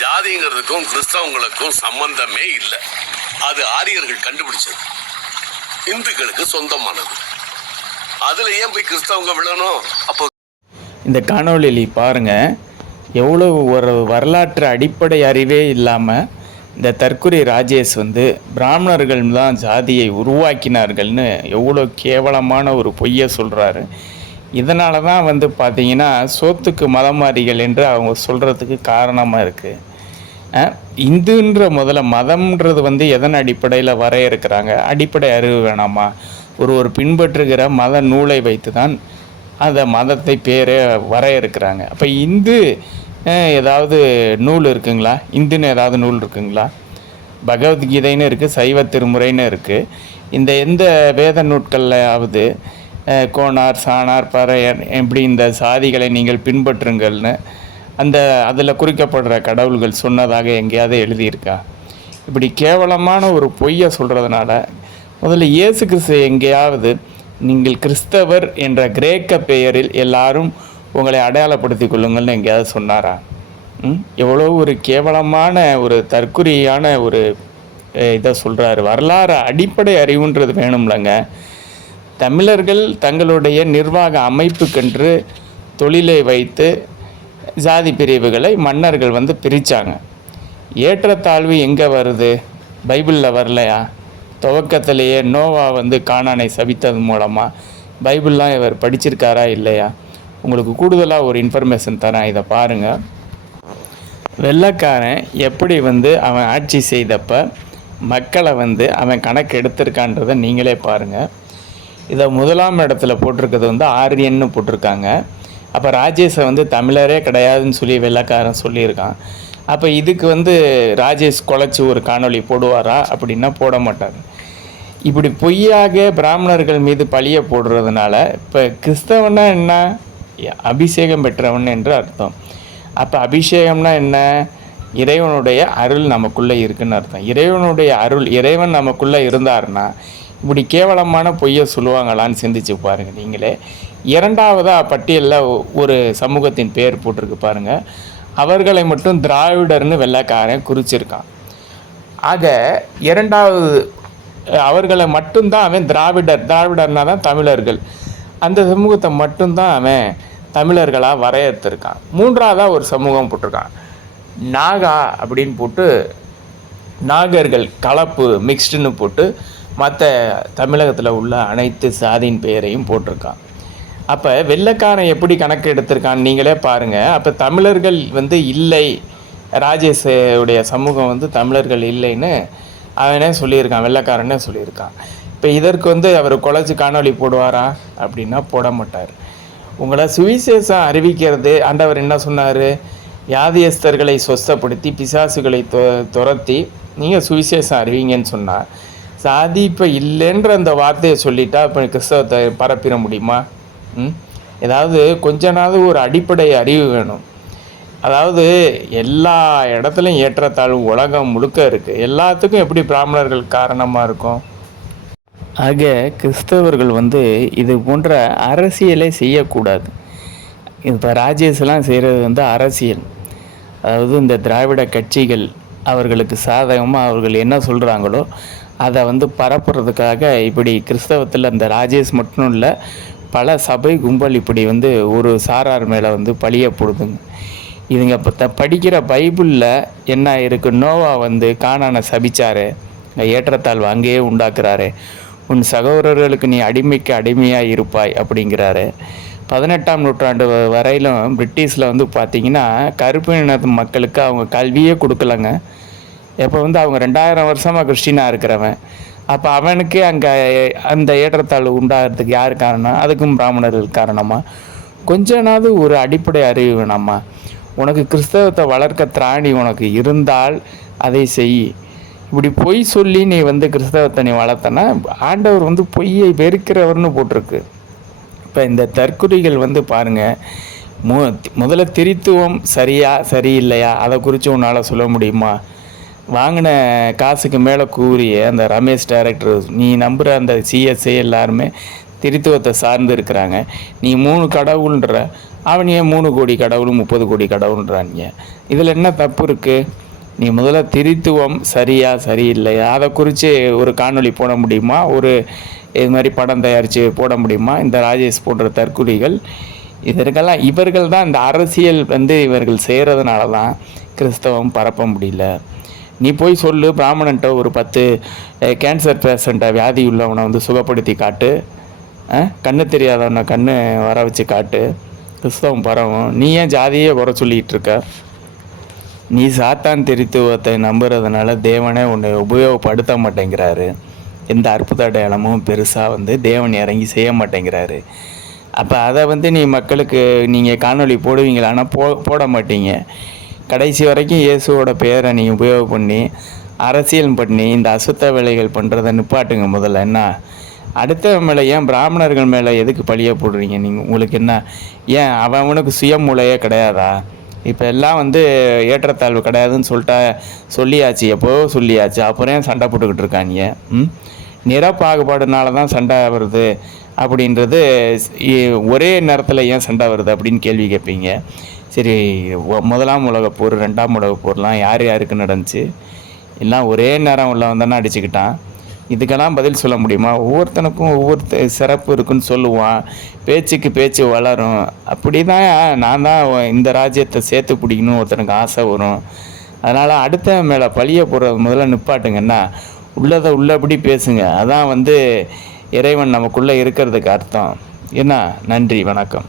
ஜாதிங்கிறதுக்கும் கிறிஸ்தவங்களுக்கும் சம்பந்தமே இல்லை. அது ஆரியர்கள் கண்டுபிடிச்சது. இந்துக்களுக்கு சொந்தமானது. அதுல ஏன் போய் கிறிஸ்தவங்க விழணும்? அப்போ இந்த காணொலியில் பாருங்கள் எவ்வளோ ஒரு வரலாற்று அடிப்படை அறிவே இல்லாமல் இந்த தற்குறி ராஜேஷ் வந்து பிராமணர்கள் தான் ஜாதியை உருவாக்கினார்கள்னு எவ்வளோ கேவலமான ஒரு பொய்யை சொல்கிறாரு இதனால தான் வந்து பார்த்திங்கன்னா சோத்துக்கு மதமாரிகள் என்று அவங்க சொல்கிறதுக்கு காரணமாக இருக்குது இந்துன்ற முதல்ல மதம்ன்றது வந்து எதன் அடிப்படையில் வரையறுக்கிறாங்க? அடிப்படை அறிவு வேணாமா? ஒரு ஒரு பின்பற்றுகிற மத நூலை வைத்து தான் அந்த மதத்தை பேரே வரையறுக்கிறாங்க. அப்போ இந்து ஏதாவது நூல் இருக்குங்களா? இந்துன்னு ஏதாவது நூல் இருக்குங்களா? பகவத்கீதைன்னு இருக்குது சைவ திருமுறைன்னு இருக்குது இந்த எந்த வேத நூட்கள்லையாவது கோணார் சாணார் பறையர் எப்படி இந்த சாதிகளை நீங்கள் பின்பற்றுங்கள்னு அந்த அதில் குறிக்கப்படுற கடவுள்கள் சொன்னதாக எங்கேயாவது எழுதியிருக்கா? இப்படி கேவலமான ஒரு பொய்யை சொல்கிறதுனால முதல்ல இயேசு கிறிஸ்து எங்கேயாவது நீங்கள் கிறிஸ்தவர் என்ற கிரேக்க பெயரில் எல்லாரும் உங்களை அடையாளப்படுத்திக் கொள்ளுங்கள்னு எங்கேயாவது சொன்னாரா? ம்? எவ்வளோ ஒரு கேவலமான ஒரு தற்குறியான ஒரு இதை சொல்கிறாரு வரலாறு அடிப்படை அறிவுன்றது வேணும்லங்க. தமிழர்கள் தங்களுடைய நிர்வாக அமைப்புக்கென்று தொழிலை வைத்து ஜாதி பிரிவுகளை மன்னர்கள் வந்து பிரித்தாங்க ஏற்றத்தாழ்வு எங்கே வருது? பைபிளில் வரலையா? துவக்கத்திலேயே நோவா வந்து காணானை சபித்தது மூலமாக பைபிள்லாம் இவர் படிச்சிருக்காரா இல்லையா? உங்களுக்கு கூடுதலாக ஒரு இன்ஃபர்மேஷன் தரேன் இதை பாருங்கள் வெள்ளைக்காரன் எப்படி வந்து அவன் ஆட்சி செய்தப்ப மக்களை வந்து அவன் கணக்கு எடுத்திருக்கான்றதை நீங்களே பாருங்கள் இதை முதலாம் இடத்துல போட்டிருக்கிறது வந்து ஆரியன்னு போட்டிருக்காங்க. அப்போ ராஜேஷை வந்து தமிழரே கிடையாதுன்னு சொல்லி வெள்ளைக்காரன் சொல்லியிருக்கான். அப்போ இதுக்கு வந்து ராஜேஷ் குலைச்சி ஒரு காணொளி போடுவாரா அப்படின்னா போட மாட்டார். இப்படி பொய்யாக பிராமணர்கள் மீது பழிய போடுறதுனால இப்போ கிறிஸ்தவனா என்ன? அபிஷேகம் பெற்றவன் என்று அர்த்தம். அப்போ அபிஷேகம்னா என்ன? இறைவனுடைய அருள் நமக்குள்ளே இருக்குன்னு அர்த்தம். இறைவனுடைய அருள் இறைவன் நமக்குள்ளே இருந்தாருன்னா இப்படி கேவலமான பொய்யை சொல்லுவாங்களான்னு சிந்திச்சு பாருங்கள் நீங்களே. இரண்டாவதாக பட்டியலில் ஒரு சமூகத்தின் பேர் போட்டிருக்கு பாருங்கள் அவர்களை மட்டும் திராவிடர்னு வெள்ளைக்காரன் குறிச்சிருக்கான். ஆக இரண்டாவது அவர்களை மட்டும்தான் அவன் திராவிடர் திராவிடர்னா தான் தமிழர்கள். அந்த சமூகத்தை மட்டும்தான் அவன் தமிழர்களாக வரையறுத்திருக்கான். மூன்றாவதாக ஒரு சமூகம் போட்டிருக்கான். நாகா அப்படின்னு போட்டு நாகர்கள் கலப்பு மிக்ஸ்டுன்னு போட்டு மற்ற தமிழகத்தில் உள்ள அனைத்து சாதியின் பெயரையும் போட்டிருக்கான். அப்போ வெள்ளைக்காரன் எப்படி கணக்கு எடுத்திருக்கான்னு நீங்களே பாருங்கள் அப்போ தமிழர்கள் வந்து இல்லை. ராஜேஷ் உடைய சமூகம் வந்து தமிழர்கள் இல்லைன்னு அவனே சொல்லியிருக்கான் வெள்ளக்காரனே சொல்லியிருக்கான். இப்போ இதற்கு வந்து அவர் குலைச்சி காணொளி போடுவாரா அப்படின்னா போட மாட்டார். உங்களை சுவிசேஷம் அறிவிக்கிறது ஆண்டவர் என்ன சொன்னார்? வியாதியஸ்தர்களை சொஸ்தப்படுத்தி பிசாசுகளை தொ துரத்தி நீங்கள் சுவிசேஷம் அறிவிங்கன்னு சொன்னார் சாதி இப்போ இல்லைன்ற அந்த வார்த்தையை சொல்லிட்டா இப்போ கிறிஸ்தவத்தை பரப்பிட முடியுமா? ம்? ஏதாவது கொஞ்ச நாள் ஒரு அடிப்படை அறிவு வேணும். அதாவது எல்லா இடத்துலையும் ஏற்றத்தாழ்வு உலகம் முழுக்க இருக்குது எல்லாத்துக்கும் எப்படி பிராமணர்கள் காரணமாக இருக்கும்? ஆக கிறிஸ்தவர்கள் வந்து இது போன்ற அரசியலை செய்யக்கூடாது. இப்போ ராஜேஷ்லாம் செய்கிறது வந்து அரசியல். அதாவது இந்த திராவிட கட்சிகள் அவர்களுக்கு சாதகமாக அவர்கள் என்ன சொல்கிறாங்களோ அதை வந்து பரப்புறதுக்காக இப்படி கிறிஸ்தவத்தில் இந்த ராஜேஷ் மட்டும் இல்லை பல சபை கும்பல் இப்படி வந்து ஒரு சாரார் மேலே வந்து பழிய போடுதுங்க. இதுங்க பார்த்தா படிக்கிற பைபிளில் என்ன இருக்கு? நோவா வந்து காணானை சபிச்சாரு. ஏற்றத்தாழ்வு அங்கேயே உண்டாக்குறாரு. உன் சகோதரர்களுக்கு நீ அடிமைக்கு அடிமையாக இருப்பாய் அப்படிங்கிறாரு. பதினெட்டாம் நூற்றாண்டு வரையிலும் பிரிட்டிஷில் வந்து பார்த்தீங்கன்னா கருப்பு இனத்து மக்களுக்கு அவங்க கல்வியே கொடுக்கலங்க. இப்போ வந்து அவங்க ரெண்டாயிரம் வருஷமாக கிறிஸ்டினாக இருக்கிறவன். அப்போ அவனுக்கு அங்கே அந்த ஏற்றத்தாழ்வு உண்டாகிறதுக்கு யார் காரணம்? அதுக்கும் பிராமணர்கள் காரணமா? கொஞ்சனாவது ஒரு அடிப்படை அறிவு வேணாமா உனக்கு கிறிஸ்தவத்தை வளர்க்க திராணி உனக்கு இருந்தால் அதை செய். இப்படி பொய் சொல்லி நீ வந்து கிறிஸ்தவத்தை நீ வளர்த்தனா ஆண்டவர் வந்து பொய்யை வெறுக்கிறவர்னு போட்டிருக்கு. இப்போ இந்த தற்குறிகள் வந்து பாருங்கள் மு முதல்ல திரித்துவம் சரியா சரியில்லையா? அதை குறித்து உன்னால் சொல்ல முடியுமா? வாங்கின காசுக்கு மேலே கூறிய அந்த ரமேஷ் டைரக்டர் நீ நம்புகிற அந்த சிஎஸ்ஐ எல்லாருமே திரித்துவத்தை சார்ந்து இருக்கிறாங்க. நீ மூணு கடவுள்ன்ற அவனையே மூணு கோடி கடவுள் முப்பது கோடி கடவுள்ன்றாங்க இதில் என்ன தப்பு இருக்குது நீ முதல்ல திரித்துவம் சரியா சரியில்லையா? அதை குறித்து ஒரு காணொளி போட முடியுமா? ஒரு இது மாதிரி படம் தயாரித்து போட முடியுமா? இந்த ராஜேஷ் போன்ற தற்கொலைகள். இதற்கெல்லாம் இவர்கள் தான் இந்த அரசியல் வந்து இவர்கள் செய்கிறதுனால தான் கிறிஸ்தவம் பரப்ப முடியல. நீ போய் சொல்லு பிராமணன்ட்ட ஒரு பத்து கேன்சர் பேஷண்ட்டை வியாதி உள்ளவனை வந்து சுகப்படுத்தி காட்டு. கண்ணு தெரியாதவனை கண்ணு வர வச்சு காட்டு. கிறிஸ்தவம் பரவும். நீ ஏன் ஜாதியே குறை சொல்லிகிட்டு இருக்க? நீ சாத்தான் திருத்துவத்தை நம்புறதுனால தேவனே உன்னை உபயோகப்படுத்த மாட்டேங்கிறாரு. எந்த அற்புத அடையாளமும் பெருசாக வந்து தேவன் இறங்கி செய்ய மாட்டேங்கிறாரு. அப்போ அதை வந்து நீ மக்களுக்கு நீங்கள் காணொளி போடுவீங்களா ஆனால் போ போட மாட்டீங்க. கடைசி வரைக்கும் இயேசுவோட பெயரை நீ உபயோகம் பண்ணி அரசியல் பண்ணி இந்த அசுத்த வேலைகள் பண்ணுறதை நிப்பாட்டுங்க முதல்ல. என்ன? அடுத்த மேலே ஏன் பிராமணர்கள் மேலே எதுக்கு பழிய போடுறீங்க? நீங்கள் உங்களுக்கு என்ன? ஏன் அவன் அவனுக்கு சுயமூலையே கிடையாதா? இப்போ எல்லாம் வந்து ஏற்றத்தாழ்வு கிடையாதுன்னு சொல்லிட்டா சொல்லியாச்சு எப்போவோ சொல்லியாச்சு. அப்புறம் ஏன் சண்டை போட்டுக்கிட்டு இருக்காங்க? ம்? நிற தான் சண்டை வருது அப்படின்றது ஒரே நேரத்தில் ஏன் சண்டை வருது அப்படின்னு கேள்வி கேட்பீங்க. சரி முதலாம் உலகப் போர் ரெண்டாம் உலக போர்லாம் யார் யாருக்கு நடந்துச்சு? எல்லாம் ஒரே நேரம் உள்ளவன் தானே அடிச்சுக்கிட்டான். இதுக்கெல்லாம் பதில் சொல்ல முடியுமா? ஒவ்வொருத்தனுக்கும் ஒவ்வொருத்த சிறப்பு இருக்குன்னு சொல்லுவான். பேச்சுக்கு பேச்சு வளரும். அப்படி தான் நான் தான் இந்த ராஜ்யத்தை சேர்த்து பிடிக்கணும்னு ஒருத்தனுக்கு ஆசை வரும். அதனால் அடுத்த மேலே பழிய போடுறது முதல்ல நிப்பாட்டுங்கன்னா உள்ளதை உள்ளபடி பேசுங்க. அதான் வந்து இறைவன் நமக்குள்ளே இருக்கிறதுக்கு அர்த்தம். என்ன? நன்றி. வணக்கம்.